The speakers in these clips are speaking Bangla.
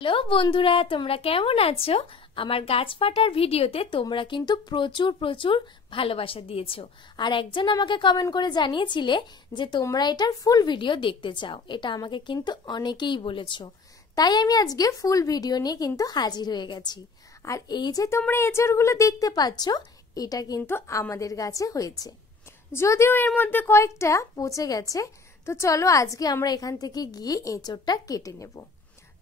হ্যালো বন্ধুরা, তোমরা কেমন আছো? আমার গাছ পাতার ভিডিওতে তোমরা কিন্তু প্রচুর প্রচুর ভালোবাসা দিয়েছো। আর একজন আমাকে কমেন্ট করে জানিয়েছিলে যে তোমরা এটার ফুল ভিডিও দেখতে চাও। এটা আমাকে কিন্তু অনেকেই বলেছো, তাই আমি আজকে ফুল ভিডিও নিয়ে কিন্তু হাজির হয়ে গেছি। আর এই যে তোমরা এঁচড়গুলো দেখতে পাচ্ছ, এটা কিন্তু আমাদের গাছে হয়েছে, যদিও এর মধ্যে কয়েকটা পচে গেছে। তো চলো আজকে আমরা এখান থেকে গিয়ে এঁচড়টা কেটে নেব।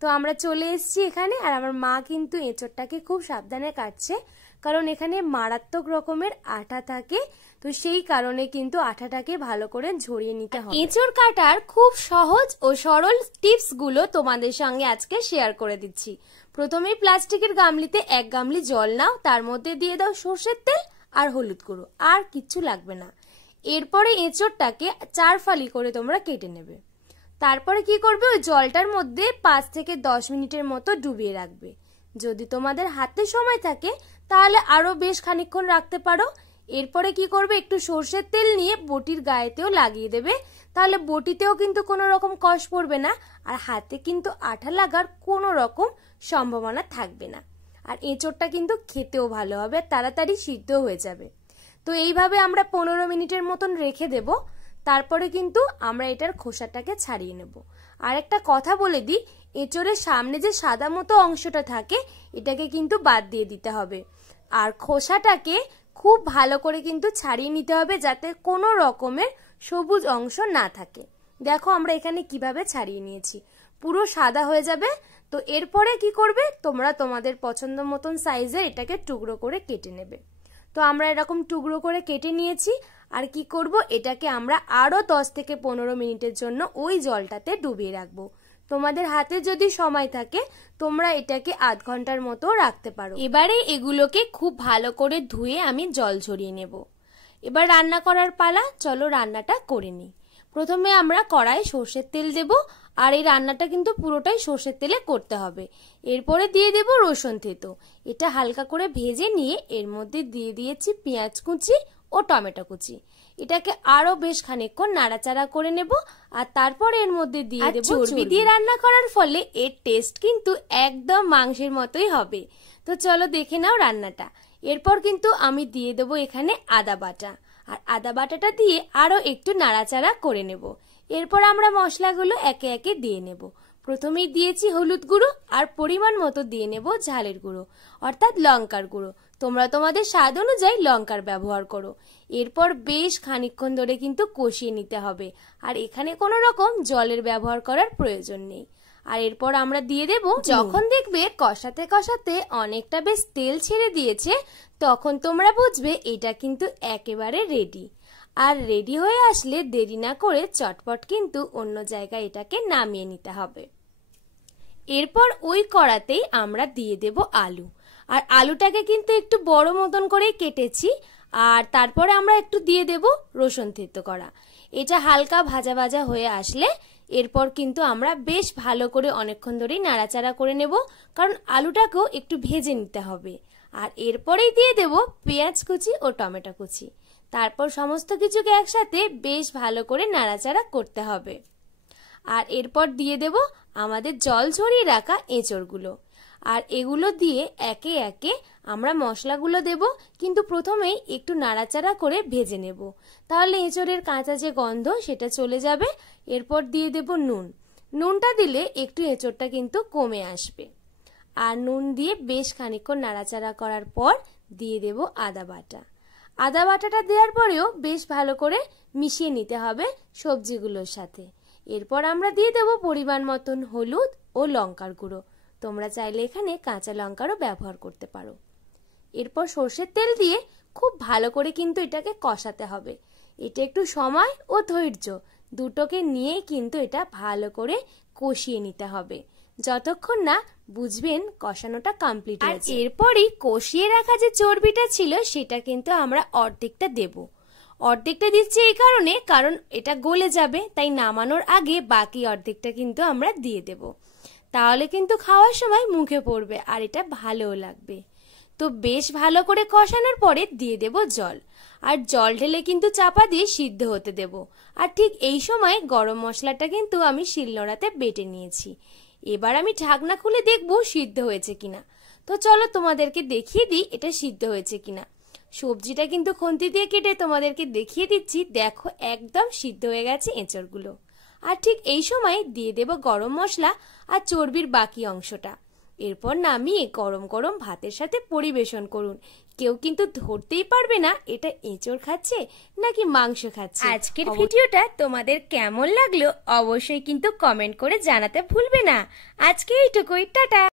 তো আমরা চলে এসেছি এখানে, আর আমার মা কিন্তু এঁচড়টাকে খুব সাবধানে কাটছে, কারণ এখানে মারাত্মক রকমের আঠা থাকে। তো সেই কারণে কিন্তু আঠাটাকে ভালো করে ঝরিয়ে নিতে হবে। এঁচড় কাটার খুব সহজ ও সরল টিপস গুলো তোমাদের সঙ্গে আজকে শেয়ার করে দিচ্ছি। প্রথমেই প্লাস্টিকের গামলিতে 1 গামলি জল নাও, তার মধ্যে দিয়ে দাও সর্ষের তেল আর হলুদ গুঁড়ো, আর কিচ্ছু লাগবে না। এরপরে এঁচড়টাকে 4 ফালি করে তোমরা কেটে নেবে। তারপরে কি করবে, ওই জলটার মধ্যে 5 থেকে 10 মিনিটের মতো ডুবিয়ে রাখবে। যদি তোমাদের হাতে সময় থাকে তাহলে আরো বেশ খানিকক্ষণ রাখতে পারো। এরপরে কি করবে, একটু সর্ষের তেল নিয়ে বটির গায়েতেও লাগিয়ে দেবে, তাহলে বটিতেও কিন্তু কোনো রকম কষ পড়বে না, আর হাতে কিন্তু আঠা লাগার কোনো রকম সম্ভাবনা থাকবে না। আর এঁচড়টা কিন্তু খেতেও ভালো হবে, তাড়াতাড়ি সিদ্ধ হয়ে যাবে। তো এইভাবে আমরা 15 মিনিটের মতন রেখে দেব। তারপরে কিন্তু আমরা এটার খোসাটাকে ছাড়িয়ে নেব। আর একটা কথা বলে দিই, এঁচড়ের সামনে যে সাদা মতো অংশটা থাকে এটাকে কিন্তু বাদ দিয়ে দিতে হবে। আর খোসাটাকে খুব ভালো করে কিন্তু ছাড়িয়ে নিতে হবে, যাতে কোনো রকমের সবুজ অংশ না থাকে। দেখো আমরা এখানে কিভাবে ছাড়িয়ে নিয়েছি, পুরো সাদা হয়ে যাবে। তো এরপরে কি করবে, তোমরা তোমাদের পছন্দ মতন সাইজের এটাকে টুকরো করে কেটে নেবে। তো আমরা এরকম টুকরো করে কেটে নিয়েছি। আর কি করব, এটাকে আমরা আরো 10 থেকে 15 মিনিটের জন্য ওই জলটাতে ডুবিয়ে রাখবো। তোমাদের হাতে যদি সময় থাকে তোমরা এটাকে আধ ঘন্টার মতো রাখতে পারো। এবারে এগুলোকে খুব ভালো করে ধুয়ে আমি জল ঝরিয়ে নেব। এবার রান্না করার পালা, চলো রান্নাটা করে নিই। প্রথমে আমরা কড়াই সর্ষের তেল দেব, আর এই রান্নাটা কিন্তু পুরোটাই সর্ষের তেলে করতে হবে। এরপরে দিয়ে দেব রসুন থেতো, এটা হালকা করে ভেজে নিয়ে এর মধ্যে দিয়ে দিয়েছি পেঁয়াজ কুচি ও টমেটো কুচি। এটাকে আরো বেশ খানিকক্ষণ নাড়াচাড়া করে নেব। আর তারপরে এর মধ্যে দিয়ে দেব চর্বি। দিয়ে রান্না করার ফলে এর টেস্ট কিন্তু একদম মাংসের মতোই হবে। তো চলো দেখে নাও রান্নাটা। এরপর কিন্তু আমি দিয়ে দেব এখানে আদা বাটা, আর আদা বাটাটা দিয়ে আরো একটু নাড়াচাড়া করে নেব। এরপর আমরা মশলাগুলো একে একে দিয়ে নেব। প্রথমেই দিয়েছি হলুদ গুঁড়ো, আর পরিমাণ মতো দিয়ে নেব ঝালের গুঁড়ো অর্থাৎ লঙ্কার গুঁড়ো। তোমরা তোমাদের স্বাদ অনুযায়ী লঙ্কার ব্যবহার করো। এরপর বেশ খানিকক্ষণ ধরে কিন্তু কষিয়ে নিতে হবে, আর এখানে কোনো রকম জলের ব্যবহার করার প্রয়োজন নেই। আর এরপর আমরা দিয়ে দেব, যখন দেখবে কষাতে কষাতে অনেকটা বেশ তেল ছেড়ে দিয়েছে, তখন তোমরা বুঝবে এটা কিন্তু একেবারে রেডি। আর রেডি হয়ে আসলে দেরি না করে চটপট কিন্তু অন্য জায়গায় এটাকে নামিয়ে নিতে হবে। এরপর ওই কড়াতেই আমরা দিয়ে দেব আলু, আর আলুটাকে কিন্তু একটু বড় মতন করেই কেটেছি। আর তারপরে আমরা একটু দিয়ে দেব রসুন থেতো করা। এটা হালকা ভাজা ভাজা হয়ে আসলে এরপর কিন্তু আমরা বেশ ভালো করে অনেকক্ষণ ধরেই নাড়াচাড়া করে নেব, কারণ আলুটাকেও একটু ভেজে নিতে হবে। আর এরপরেই দিয়ে দেব পেঁয়াজ কুচি ও টমেটো কুচি। তারপর সমস্ত কিছুকে একসাথে বেশ ভালো করে নাড়াচাড়া করতে হবে। আর এরপর দিয়ে দেব আমাদের জল ঝরিয়ে রাখা এঁচড়গুলো। আর এগুলো দিয়ে একে একে আমরা মশলাগুলো দেব, কিন্তু প্রথমেই একটু নাড়াচাড়া করে ভেজে নেব, তাহলে এঁচড়ের কাঁচা যে গন্ধ সেটা চলে যাবে। এরপর দিয়ে দেব নুন। নুনটা দিলে একটু এঁচড়টা কিন্তু কমে আসবে। আর নুন দিয়ে বেশ খানিকক্ষণ নাড়াচাড়া করার পর দিয়ে দেব আদা বাটা। আদা বাটাটা দেওয়ার পরেও বেশ ভালো করে মিশিয়ে নিতে হবে সবজিগুলোর সাথে। এরপর আমরা দিয়ে দেব পরিমাণ মতন হলুদ ও লঙ্কার গুঁড়ো। তোমরা চাইলে এখানে কাঁচা লঙ্কারও ব্যবহার করতে পারো। এরপর সর্ষের তেল দিয়ে খুব ভালো করে কিন্তু এটাকে কষাতে হবে। এটা একটু সময় ও ধৈর্য দুটোকে নিয়ে কিন্তু এটা ভালো করে কষিয়ে নিতে হবে, যতক্ষণ না বুঝবেন কষানোটা কমপ্লিট হয়েছে। এরপরই কষিয়ে রাখা যে চর্বিটা ছিল সেটা কিন্তু আমরা অর্ধেকটা দেব। অর্ধেকটা দিচ্ছি এই কারণে, কারণ এটা গলে যাবে, তাই নামানোর আগে বাকি অর্ধেকটা কিন্তু আমরা দিয়ে দেব। তাহলে কিন্তু খাওয়ার সময় মুখে পড়বে আর এটা ভালোও লাগবে। তো বেশ ভালো করে কষানোর পরে দিয়ে দেব জল, আর জল ঢেলে কিন্তু চাপা দিয়ে সিদ্ধ হতে দেব। আর ঠিক এই সময় গরম মশলাটা কিন্তু আমি শিলনোড়াতে বেটে নিয়েছি। এবার আমি ঢাকনা খুলে দেখবো সিদ্ধ হয়েছে কিনা। তো চলো তোমাদেরকে দেখিয়ে দিই এটা সিদ্ধ হয়েছে কিনা। সবজিটা কিন্তু খুন্তি দিয়ে কেটে তোমাদেরকে দেখিয়ে দিচ্ছি, দেখো একদম সিদ্ধ হয়ে গেছে এঁচড়গুলো। আর ঠিক এই সময় দিয়ে দেব গরম মশলা আর চর্বির বাকি অংশটা। এরপর নামিয়ে গরম গরম ভাতের সাথে পরিবেশন করুন। কেউ কিন্তু ধরতেই পারবে না এটা এঁচড় খাচ্ছে নাকি মাংস খাচ্ছে। আজকের ভিডিওটা তোমাদের কেমন লাগলো অবশ্যই কিন্তু কমেন্ট করে জানাতে ভুলবে না। আজকে এইটুকুই, টাটা।